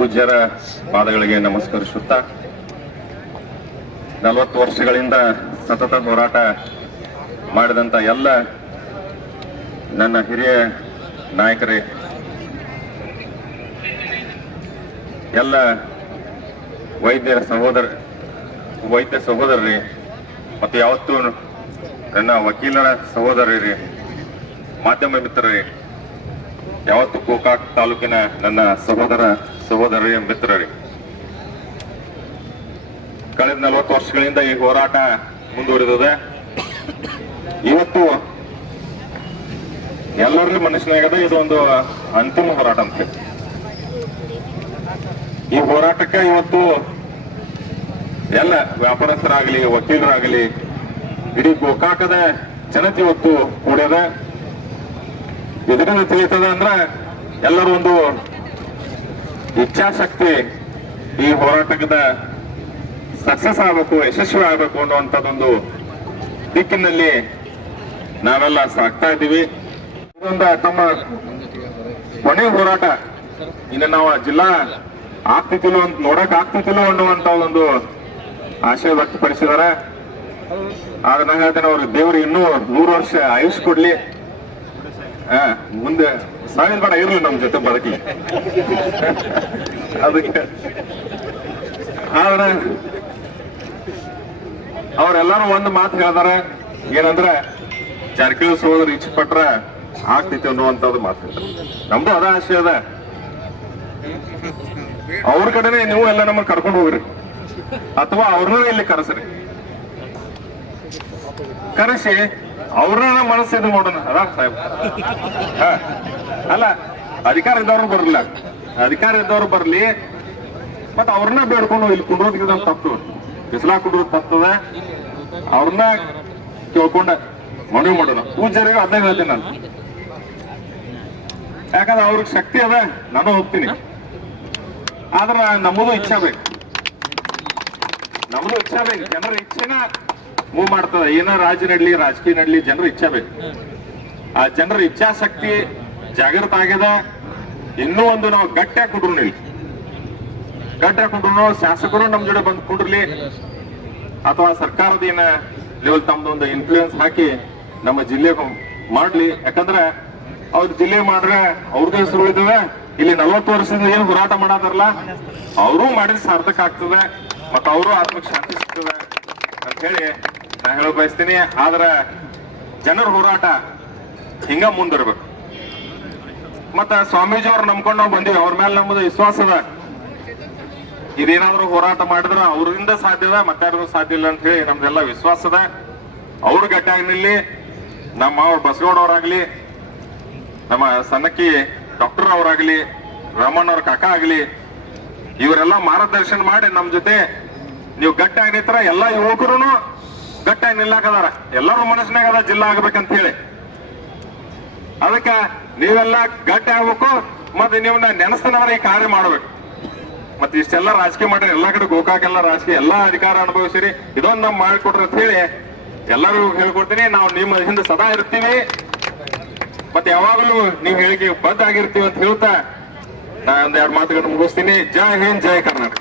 ಪೂಜ್ಯರ ಪಾದಗಳಿಗೆ ನಮಸ್ಕರಿಸುತ್ತಾ 40 ವರ್ಷಗಳಿಂದ ಸತತ ಹೋರಾಟ ಮಾಡಿದಂತ ಎಲ್ಲ ನನ್ನ ಹಿರಿಯ ನಾಯಕರೇ, ಎಲ್ಲ ವೈದ್ಯ ಸಹೋದರರೇ ಮತ್ತು ಯಾವತ್ತೂ ನನ್ನ ವಕೀಲರ ಸಹೋದರರೇ, ಮಾಧ್ಯಮ ಮಿತ್ರರೇ, ಯಾವತ್ತು ಗೋಕಾಕ್ ತಾಲೂಕಿನ ನನ್ನ ಸಹೋದರರೇ ಮಿತ್ರರೇ, ಕಳೆದ 40 ವರ್ಷಗಳಿಂದ ಈ ಹೋರಾಟ ಮುಂದುವರಿದಿದೆ. ಇವತ್ತು ಎಲ್ಲರ ಮನಸ್ಸಿನಾಗದ ಇದೊಂದು ಅಂತಿಮ ಹೋರಾಟ ಅಂತ. ಈ ಹೋರಾಟಕ್ಕೆ ಇವತ್ತು ಎಲ್ಲ ವ್ಯಾಪಾರಸ್ಥರಾಗಲಿ, ವಕೀಲರಾಗಲಿ, ಇಡೀ ಗೋಕಾಕದ ಜನತೆ ಇವತ್ತು ಕೂಡ್ಯದ. ಇದರಿಂದ ತಿಳಿತದ ಅಂದ್ರೆ ಎಲ್ಲರೂ ಒಂದು ಇಚ್ಛಾಶಕ್ತಿ, ಈ ಹೋರಾಟದ ಸಕ್ಸಸ್ ಆಗಬೇಕು, ಯಶಸ್ವಿ ಆಗಬೇಕು ಅನ್ನುವಂಥದ್ದೊಂದು ದಿಕ್ಕಿನಲ್ಲಿ ನಾವೆಲ್ಲ ಸಾಕ್ತಾ ಇದ್ದೀವಿ. ಇದೊಂದು ತಮ್ಮ ಕೊನೆ ಹೋರಾಟ. ಇನ್ನು ನಾವು ಜಿಲ್ಲಾ ಆಗ್ತಿತ್ತಿಲ್ಲ ಅಂತ ನೋಡಕ್ ಆಗ್ತಿತ್ತಿಲ್ಲ ಅನ್ನುವಂತ ಒಂದು ಆಶಯ ವ್ಯಕ್ತಪಡಿಸಿದಾರೆ. ಆದ್ರೆ ನಂಗೆ ಹೇಳ್ತೇನೆ, ಅವ್ರಿಗೆ ದೇವ್ರು ಇನ್ನೂ 100 ವರ್ಷ ಆಯುಷ್ ಕೊಡ್ಲಿ, ಮುಂದೆ ಸಾವಿರ ಬೇಡ ಇರ್ಲಿ ನಮ್ ಜೊತೆ ಬದುಕಲಿ. ಅದಕ್ಕೆ ಆದ್ರೆ ಅವರೆಲ್ಲರೂ ಒಂದು ಮಾತು ಹೇಳ್ತಾರೆ, ಏನಂದ್ರೆ ಜಾರಕಿಹೊಳಿ ಸಹೋದರ ಇಚ್ಛೆ ಪಟ್ರ ಆಗ್ತೈತಿ ಅನ್ನುವಂಥದ್ದು ಮಾತು ಹೇಳ್ತಾರೆ. ನಮ್ದು ಅದ ಆಶಯ ಅದ. ಅವ್ರ ಕಡೆನೆ ನೀವು ಎಲ್ಲ ನಮ್ಮನ್ನ ಕರ್ಕೊಂಡು ಹೋಗ್ರಿ, ಅಥವಾ ಅವ್ರನ್ನ ಇಲ್ಲಿ ಕರೆಸ್ರಿ, ಕರೆಸಿ ಅವ್ರನ್ನ ಮನಸ್ಸು ಇದು ಮಾಡೋಣ. ಅದ ಸಾಹೇಬ್, ಅಲ್ಲ ಅಧಿಕಾರ ಇದ್ದವ್ರು ಬರ್ಲಿಲ್ಲ, ಅಧಿಕಾರ ಇದ್ದವ್ರು ಬರ್ಲಿ, ಮತ್ ಅವ್ರನ್ನ ಬೇಡ್ಕೊಂಡು ಇಲ್ಲಿ ಕುಂಡ್ರೋದಕ್ಕಿಂತ ತಪ್ಪು, ಬಿಸಿಲಾ ಕುಂಡ್ರೋದ್ ತಪ್ಪದ. ಅವ್ರನ್ನ ಕೇಳ್ಕೊಂಡ ಮನವಿ ಮಾಡೋಣ. ಪೂಜಾರಿಗೆ ಅದನ್ನ ಹೇಳ್ತೀನಿ ನಾನು, ಯಾಕಂದ್ರೆ ಅವ್ರಿಗೆ ಶಕ್ತಿ ಅದ, ನಾನು ಹೋಗ್ತೀನಿ. ಆದ್ರ ನಮ್ಮದು ಇಚ್ಛೆ ಬೇಕು, ಜನರ ಇಚ್ಛೆನ ಮೂವ್ ಮಾಡ್ತದ. ಏನ ರಾಜ್ಯ ನಡ್ಲಿ, ರಾಜಕೀಯ ನಡ್ಲಿ, ಜನರ ಇಚ್ಛೆ ಬೇಕು. ಆ ಜನರ ಇಚ್ಛಾಶಕ್ತಿ ಜಾಗೃತ ಆಗ್ಯದ. ಇನ್ನೂ ಒಂದು ನಾವು ಗಟ್ಟಿಯಾಗಿ ಕುಂಡ್ರು, ಇಲ್ಲಿ ಗಟ್ಟಿಯಾಗಿ ಕುಂಡ್ರು, ಶಾಸಕರು ನಮ್ ಜೊತೆ ಬಂದು ಕುಂಡ್ರಲಿ, ಅಥವಾ ಸರ್ಕಾರದ ಏನ ಲೆವೆಲ್ ತಮ್ದೊಂದು ಇನ್ಫ್ಲೂಯೆನ್ಸ್ ಹಾಕಿ ನಮ್ಮ ಜಿಲ್ಲೆ ಮಾಡ್ಲಿ. ಯಾಕಂದ್ರೆ ಅವ್ರ ಜಿಲ್ಲೆ ಮಾಡ್ರೆ ಅವ್ರದ್ದು ಹೆಸರು ಉಳಿತದೆ. ಇಲ್ಲಿ 40 ವರ್ಷದಿಂದ ಏನ್ ಹೋರಾಟ ಮಾಡಾತಾರಲ್ಲ, ಅವರು ಮಾಡಿದ ಸಾರ್ಥಕ ಆಗ್ತದೆ, ಮತ್ತ ಅವರು ಆತ್ಮಕ್ಕೆ ಶಾಂತಿ ಸಿಗ್ತದೆ ಅಂತ ಹೇಳಿ ನಾ ಹೇಳ ಬಯಸ್ತೀನಿ. ಆದ್ರ ಜನರ ಹೋರಾಟ ಹಿಂಗ ಮುಂದಿರ್ಬೇಕು. ಮತ್ತ ಸ್ವಾಮೀಜಿ ಅವ್ರು ನಂಬ್ಕೊಂಡು ನಾವು ಬಂದಿವಿ, ಅವ್ರ ಮೇಲೆ ನಮ್ಮದು ವಿಶ್ವಾಸ ಅದ. ಇದೇನಾದ್ರು ಹೋರಾಟ ಮಾಡಿದ್ರ ಅವ್ರಿಂದ ಸಾಧ್ಯದ, ಮತ್ತಾರು ಸಾಧ್ಯ ಇಲ್ಲ ಅಂತ ಹೇಳಿ ನಮ್ದೆಲ್ಲ ವಿಶ್ವಾಸ ಅದ. ಅವ್ರ ಗಟ್ಟಾಗಿ ನಿಲ್ಲಿ, ನಮ್ಮ ಅವ್ರ ಬಸಗೌಡ ಅವರಾಗ್ಲಿ, ನಮ್ಮ ಸನ್ನಕ್ಕಿ ಡಾಕ್ಟರ್ ಅವರಾಗ್ಲಿ, ರಾಮಣ್ಣ ಅವ್ರ ಕಾಕ ಆಗ್ಲಿ, ಇವರೆಲ್ಲ ಮಾರ್ಗದರ್ಶನ ಮಾಡಿ ನಮ್ ಜೊತೆ ನೀವು ಗಟ್ಟಾಗಿ ನಿಂತರ ಎಲ್ಲಾ ಯುವಕರು ಗಟ್ಟಾಗಿ ನಿಲ್ಲಾಕದಾರ. ಎಲ್ಲರೂ ಮನಸ್ಸಿನಾಗ ಅದ ಜಿಲ್ಲಾ ಆಗ್ಬೇಕಂತ ಹೇಳಿ. ಅದಕ್ಕ ನೀವೆಲ್ಲ ಗಟ್ಟಿ ಆಗ್ಬೇಕು, ಮತ್ತೆ ನೀವನ್ನ ನೆನೆಸ್ತನವರ ಈ ಕಾರ್ಯ ಮಾಡ್ಬೇಕು. ಮತ್ತೆ ಇಷ್ಟೆಲ್ಲ ರಾಜಕೀಯ ಮಾಡ್ರಿ, ಎಲ್ಲಾ ಕಡೆ ಗೋಕಾಕೆಲ್ಲ ರಾಜಕೀಯ ಎಲ್ಲಾ ಅಧಿಕಾರ ಅನುಭವಿಸಿರಿ, ಇದೊಂದು ನಮ್ ಮಾಡಿಕೊಡ್ರಿ ಅಂತ ಹೇಳಿ ಎಲ್ಲರೂ ಹೇಳ್ಕೊಡ್ತೀನಿ. ನಾವು ನಿಮ್ಮ ಹಿಂದೆ ಸದಾ ಇರ್ತೀವಿ, ಮತ್ತೆ ಯಾವಾಗಲೂ ನೀವು ಹೇಳಿಕೆ ಬದ್ಧ ಆಗಿರ್ತೀವಿ ಅಂತ ಹೇಳ್ತಾ ನಾ ಒಂದೆರಡು ಮಾತುಗಳನ್ನು ಮುಗಿಸ್ತೀನಿ. ಜೈ ಹಿಂದ್, ಜೈ ಕರ್ನಾಟಕ.